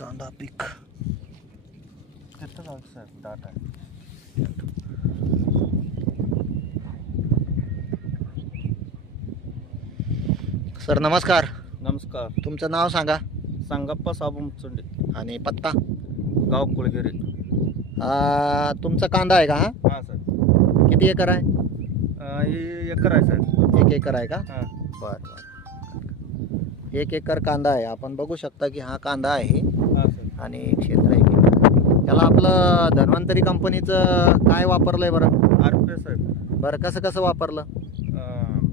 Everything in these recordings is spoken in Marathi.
कांदा पीक तिथं जाऊ सर डाटा सर नमस्कार. नमस्कार. तुमचं नाव सांगा संगप्पा साबू मुचंडे, आणि पत्ता. गाव कुळगिरी. तुमचा कांदा आहे का हा? हां सर. किती एकर आहे? ही एकर आहे सर. 1 एकर आहे का? हां. बरं. 1 एकर कांदा आहे. आपण बघू शकता की हा कांदा आहे हां सर. आणि क्षेत्र 1 एकर. त्याला आपलं धन्वंतरी कंपनीचं काय वापरलंय बरं? RPS आहे. बरं, कसं कसं वापरलं?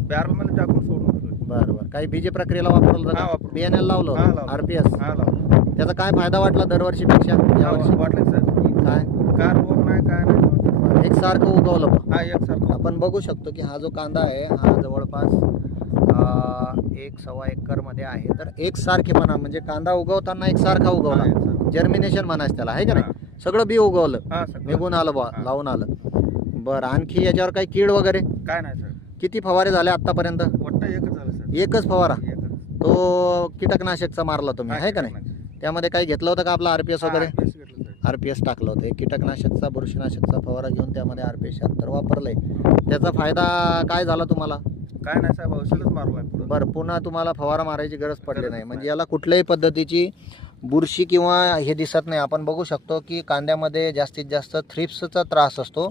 बॅरलमध्ये टाकून सोडून दिलं. बरं बरं. काही बीज प्रक्रियेला वापरलं हां, का? वापरलं. बियाण्याला लावलं हां, लावलं. RPS. हां लावलं. त्याचा काय फायदा वाटला दरवर्षीपेक्षा यावर्षी? वाटलं सर. काय काय रोग नाही काय नाही. एकसारखं उगवलं बा. हा एकसारखं. आपण बघू शकतो की हा जो कांदा आहे हा जवळपास 1-1.25 एकरमध्ये आहे. तर एकसारखेपणा म्हणजे कांदा उगवताना एकसारखा उगवला. हां, एकसारखं. जर्मिनेशन म्हणायचं त्याला, आहे का नाही? हां. सगळं बी उगवलं, हां सर. निघून आलं बा, हां. लावून आलं. बरं, आणखी याच्यावर काही कीड वगैरे? काय नाही सर. किती फवारे झाले आतापर्यंत? वाटतं एकच झालं सर. एकच फवारा. एकच. तो कीटकनाशकचा मारला तुम्ही, आहे का नाही? नाही. त्यामध्ये काही घेतलं होतं का आपलं RPS वगैरे? RPS घेतलं सर. RPS टाकलं होतं. एक कीटकनाशकचा बुरशीनाशकचा फवारा घेऊन त्यामध्ये RPS 76 वापरलंय. त्याचा फायदा काय झाला तुम्हाला? काय नाही साहेब, औषधच मारलाय पुढं. बरं, पुन्हा तुम्हाला फवारा मारायची गरज पडली गरजच नाही. म्हणजे नाही. याला कुठल्याही पद्धतीची बुरशी किंवा हे दिसत नाही. आपण बघू शकतो की कांद्यामध्ये जास्तीत जास्त थ्रिप्सचा त्रास असतो,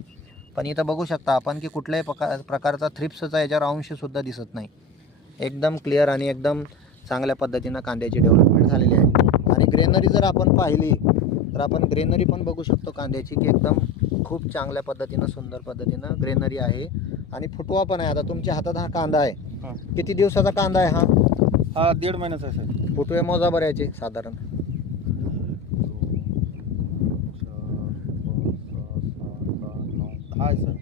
पण इथं बघू शकता आपण की कुठल्याही प्रकारचा थ्रिप्सचा याच्यावर अंशसुद्धा दिसत नाही. एकदम क्लिअर आणि एकदम चांगल्या पद्धतीनं कांद्याची डेव्हलपमेंट झालेली आहे. आणि ग्रेनरी जर आपण पाहिली तर आपण ग्रेनरी पण बघू शकतो कांद्याची की एकदम खूप चांगल्या पद्धतीनं सुंदर पद्धतीनं ग्रेनरी आहे. आणि फुटवा पण आहे. आता तुमच्या हातात हा कांदा आहे, हां. किती दिवसाचा कांदा आहे हा? हा 1.5 महिन्याचा आहे सर. फुटवे मोजा बरं याचे साधारण. 10 आहे सर.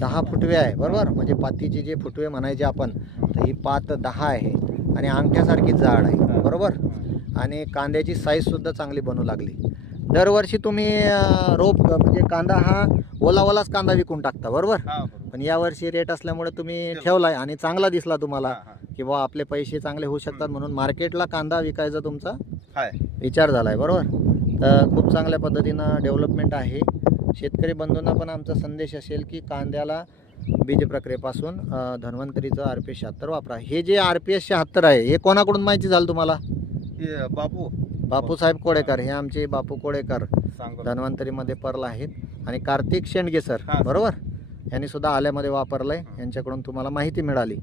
10 फुटवे आहे, बरोबर. म्हणजे पातीचे जे फुटवे म्हणायचे आपण, तर ही पात 10 आहे आणि अंगठ्यासारखी जाड आहे, बरोबर. आणि कांद्याची साईजसुद्धा चांगली बनू लागली. दरवर्षी तुम्ही रोप म्हणजे कांदा हा ओलावालाच कांदा विकून टाकता, बरोबर. हां बरोबर. पण यावर्षी रेट असल्यामुळे तुम्ही ठेवलाय आणि चांगला दिसला तुम्हाला हां, हां. की बुवा आपले पैसे चांगले होऊ शकतात, म्हणून मार्केटला कांदा विकायचा तुमचा हाय. विचार झाला आहे, बरोबर. तर खूप चांगल्या पद्धतीनं डेव्हलपमेंट आहे. शेतकरी बंधूंना पण आमचा संदेश असेल की कांद्याला बीज प्रक्रियेपासून धन्वंतरीचं RPS 76 वापरा. हे जे RPS 76 आहे हे कोणाकडून माहिती झालं तुम्हाला? हे बापूसाहेब कोळेकर, हे आमचे बापू कोळेकर सांगतो. धन्वंतरीमध्ये पर्ल आहेत. आणि कार्तिक शेंडगे सर, हां. बरोबर, यांनी सुद्धा आल्यामध्ये वापरलंय. यांच्याकडून तुम्हाला माहिती मिळाली.